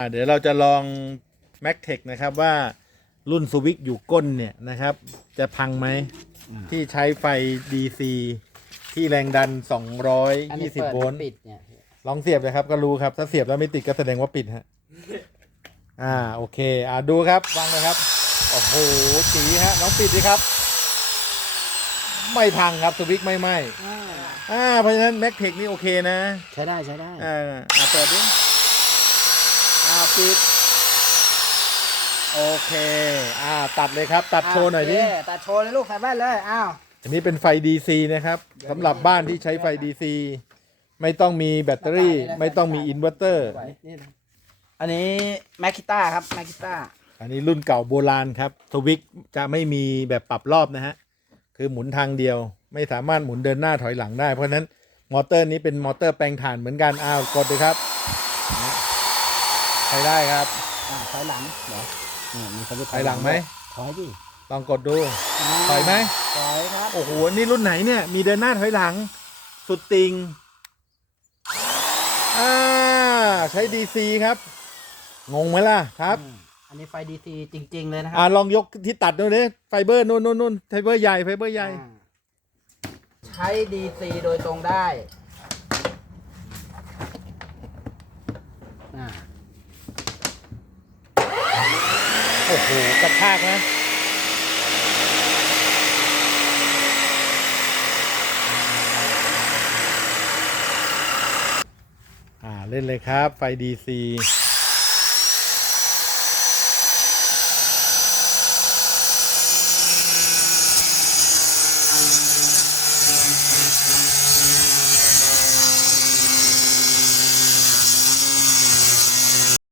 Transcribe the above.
อ่าเดี๋ยวเราจะลอง m a c t e c h นะครับว่ารุ่นสวิกอยู่ก้นเนี่ยนะครับ จะพังไหมที่ใช้ไฟ DC ที่แรงดันอันนี้เปิด220 โวลต์ปิดเนี่ยลองเสียบเลยครับก็รู้ครับ ถ้าเสียบแล้วไม่ติดก็แสดงว่าปิดฮะอ่าโอเค อ่าดูครับวางเลยครับ โอ้โหจีฮะลองปิดดิครับ ไม่พังครับสวิกไม่ไหมอ่าเพราะฉะนั้น m a c t e c h นี่โอเคนะ ใช้ได้ใช้ได้อ่าอ่าเปิดดิ อ่าปิดโอเค อ่า ตัดเลยครับ ตัดโชว์หน่อยดิโเคตัดโชว์เลยลูกใส่แว่นเลย อ้าว อันนี้เป็นไฟ DC นะครับสำหรับบ้านที่ใช้ไฟ DC ไม่ต้องมีแบตเตอรี่ ไม่ต้องมีอินเวอร์เตอร์อันนี้แมคคิต้าครับแมคคิต้า อันนี้รุ่นเก่าโบราณครับสวิกจะไม่มีแบบปรับรอบนะฮะ คือหมุนทางเดียว ไม่สามารถหมุนเดินหน้าถอยหลังได้ เพราะฉะนั้นมอเตอร์นี้เป็นมอเตอร์แปลงถ่านเหมือนกัน อ้าว กดเลยครับ ใช้ได้ครับ อ่าถอยหลังเหรอนี่มีสวิตช์ถอยหลังไหม ถอยดิลองกดดูถอยไหมถอยครับโอ้โหนี่รุ่นไหนเนี่ย มีเดินหน้าถอยหลัง สุดติงอ่าใช้ DC ครับ งงไหมล่ะครับอืมอันนี้ไฟดีซีจริง ๆ เลยนะครัอ่าลองยกที่ตัดดูดิไฟเบอร์นู่นนู่นนู่นไฟเบอร์ใหญ่ไฟเบอร์ใหญ่ อ่าใช้ดีซีโดยตรงได้อ่า โหกระชากนะอ่าเล่นเลยครับ ไฟดีซี